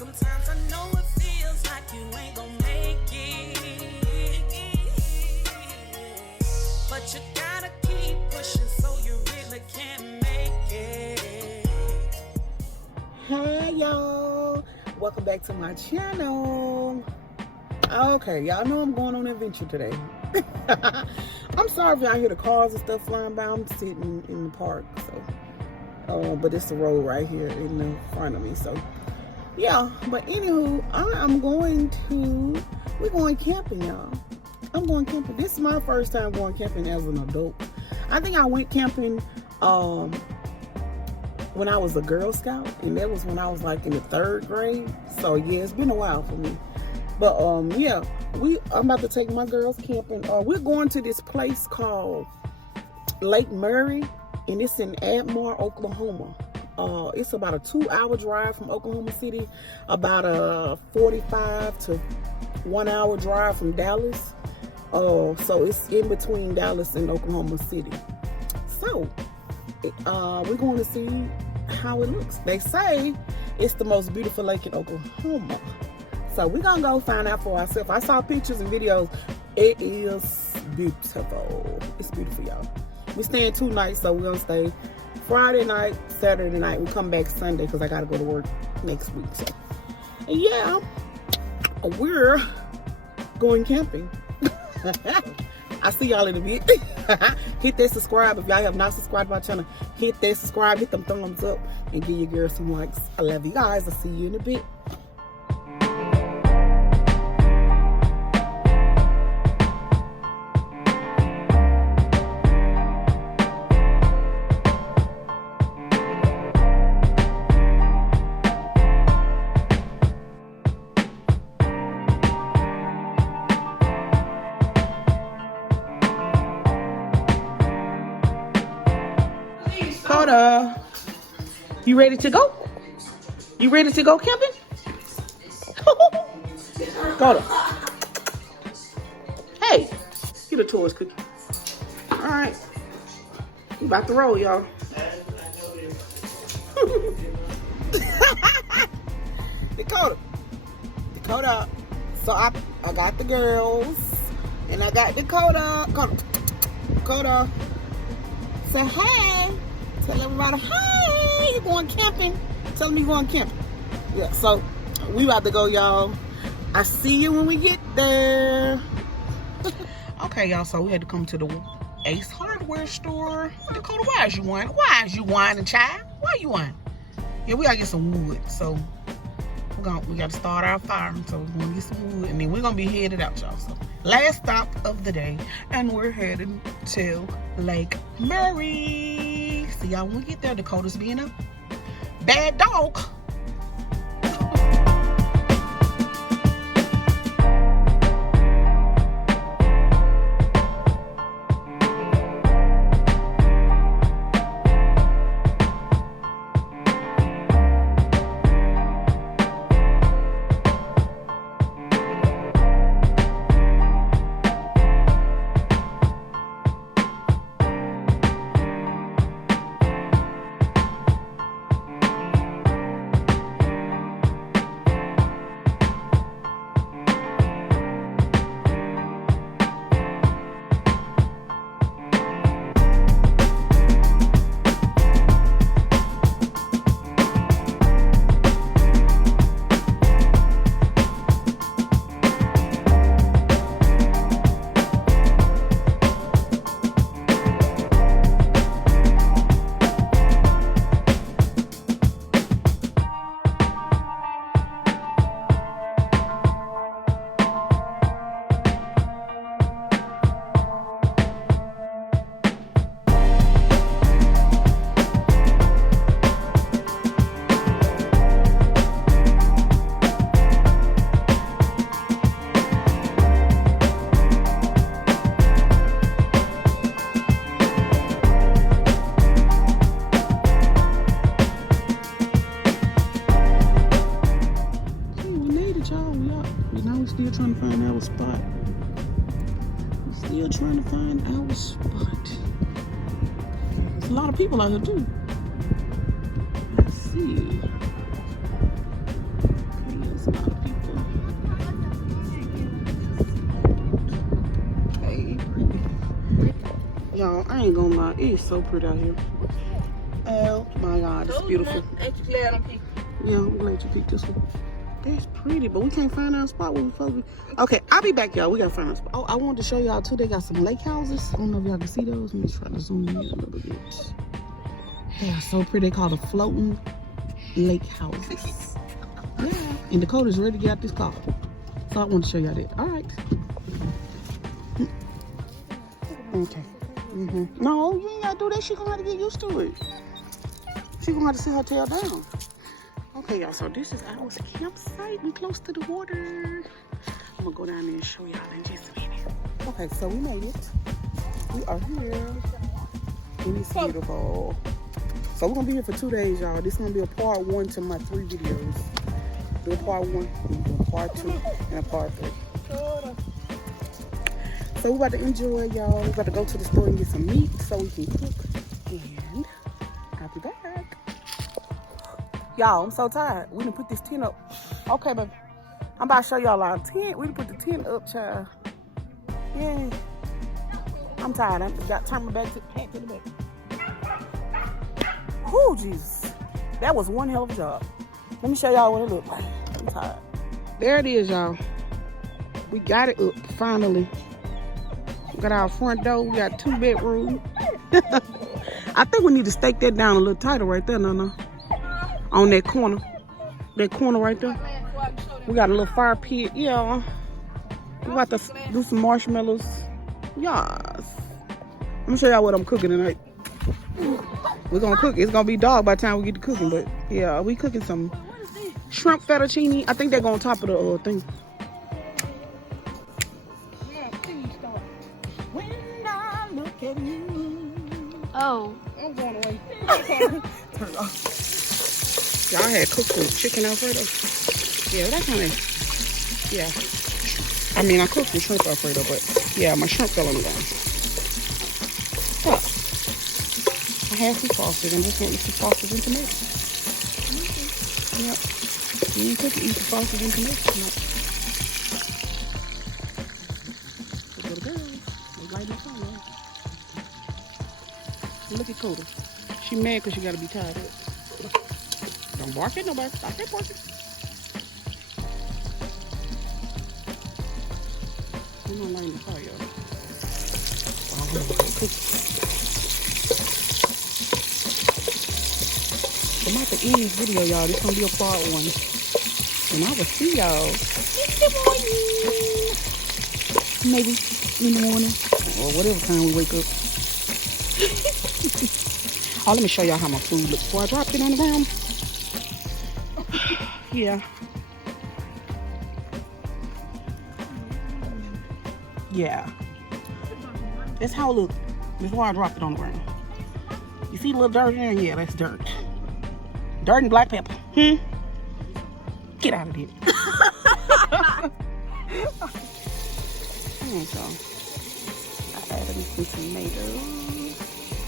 Sometimes I know it feels like you ain't gonna make it, but you gotta keep pushing so you really can make it. Hey y'all, welcome back to my channel. Okay, y'all know I'm going on an adventure today. I'm sorry if y'all hear the cars and stuff flying by. I'm sitting in the park, so but it's the road right here in the front of me, so yeah. But anywho, we're going camping, y'all. I'm going camping. This is my first time going camping as an adult. I think I went camping when I was a Girl Scout, and that was when I was like in the 3rd grade. So yeah, it's been a while for me. But yeah, I'm about to take my girls camping. We're going to this place called Lake Murray, and it's in Ardmore, Oklahoma. It's about a 2-hour drive from Oklahoma City, about a 45 to 1 hour drive from Dallas. So it's in between Dallas and Oklahoma City. So we're going to see how it looks. They say it's the most beautiful lake in Oklahoma. So we're going to go find out for ourselves. I saw pictures and videos. It is beautiful. It's beautiful, y'all. We're staying 2 nights, so we're going to stay Friday night, Saturday night. We come back Sunday because I got to go to work next week. So, and yeah, we're going camping. I'll see y'all in a bit. Hit that subscribe. If y'all have not subscribed to my channel, hit that subscribe, hit them thumbs up, and give your girl some likes. I love you guys. I'll see you in a bit. Coda, you ready to go? You ready to go camping? Coda. Hey, get a toys cookie. All right, we about to roll, y'all. Dakota. So I got the girls, and I got Dakota. Dakota. Say hey. Tell everybody, hey, you're going camping. Tell them you're going camping. Yeah, so we about to go, y'all. I see you when we get there. Okay, y'all, so we had to come to the Ace Hardware store. Dakota, why is you whining? Why is you whining, child? Why you whining? Yeah, we gotta get some wood, so we gotta start our fire. So we're gonna get some wood, and then we're gonna be headed out, y'all. So last stop of the day, and we're heading to Lake Murray. See y'all when we get there. Dakota's being a bad dog. still trying to find our spot. We're still trying to find our spot. There's a lot of people out here too. Let's see. Okay, There's a lot of people. Hey, y'all, I ain't gonna lie, it's so pretty out here. Oh my God, it's beautiful. Yeah, I'm glad you picked this one. That's pretty, but we can't find our spot where we're supposed to be. Okay, I'll be back, y'all. We gotta find a spot. Oh, I wanted to show y'all too. They got some lake houses. I don't know if y'all can see those. Let me try to zoom in a little bit. They are so pretty. They call the floating lake houses. Yeah, and Dakota's ready to get out this car. So I want to show y'all that. All right. Okay. No, you ain't gotta do that. She gonna have to get used to it. She gonna have to sit her tail down. Okay, y'all, so this is our campsite. We close to the water. I'm gonna go down there and show y'all in just a minute. Okay, so we made it. We are here. And it's beautiful. So we're gonna be here for 2 days, y'all. This is gonna be a part 1 to my 3 videos. Do a part 1, and do a part 2, and a part 3. So we're about to enjoy, y'all. We're about to go to the store and get some meat so we can cook. And I'll be back. Y'all, I'm so tired. We done put this tent up. Okay, baby. I'm about to show y'all our tent. We done put the tent up, child. Yeah. I'm tired. I got to turn my back to the back. Oh, Jesus. That was one hell of a job. Let me show y'all what it looked like. I'm tired. There it is, y'all. We got it up, finally. We got our front door. We got 2 bedrooms. I think we need to stake that down a little tighter right there, no. On that corner. That corner right there. We got a little fire pit. Yeah. We about to do some marshmallows. Yes. Let me show y'all what I'm cooking tonight. We're gonna cook. It's gonna be dark by the time we get to cooking, but yeah, we cooking some shrimp fettuccine. I think they're gonna top of the thing. When I look at you. Oh. I'm going away. Turn it off. Y'all had cooked some chicken Alfredo. Yeah, that kind of, yeah. I mean, I cooked some shrimp Alfredo, but yeah, my shrimp fell on the ground. Huh. I had some sausage. I'm just wanting some sausage and tomatoes. Yep. You ain't cook it, eat the sausage and tomatoes. No. The little girls, they light the fire. Look at Coda. She mad because she got to be tied up. Don't bark at nobody. Stop that barking. I'm not lighting the fire, y'all. I'm about to end this video, y'all. This is going to be a part 1. And I will see y'all in the morning. Maybe in the morning. Or whatever time we wake up. Oh, let me show y'all how my food looks before I dropped it on the ground. Yeah. Yeah. That's how it looks before I dropped it on the ground. You see a little dirt in there? Yeah, that's dirt. Dirt and black pepper. Get out of here. So, I added some tomatoes.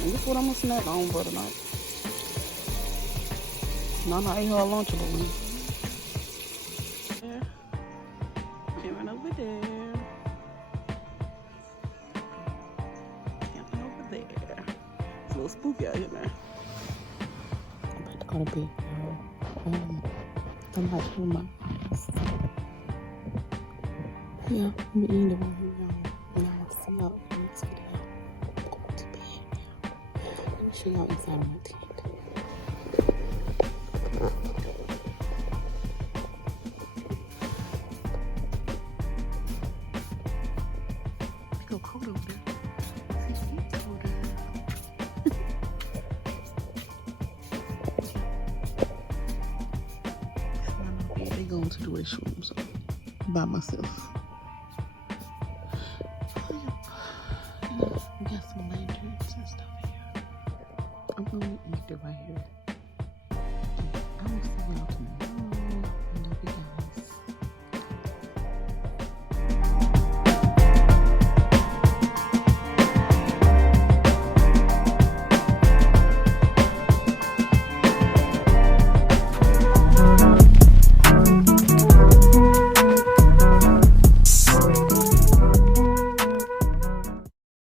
And this is what I'm going to snack on for tonight. Nana ate her Lunchable one. There. Camping over there. Camping over there. It's a little spooky out here, man. I'm about to go to bed, y'all. I'm about to do my eyes. Yeah, I'm going to end it right here, y'all. And I'll see y'all in the next video. I'm going to bed now. Let me show y'all inside of my tent. Go cold over there. They going to the restroom, so by myself. We got some lanterns and stuff here. I'm gonna eat it right here.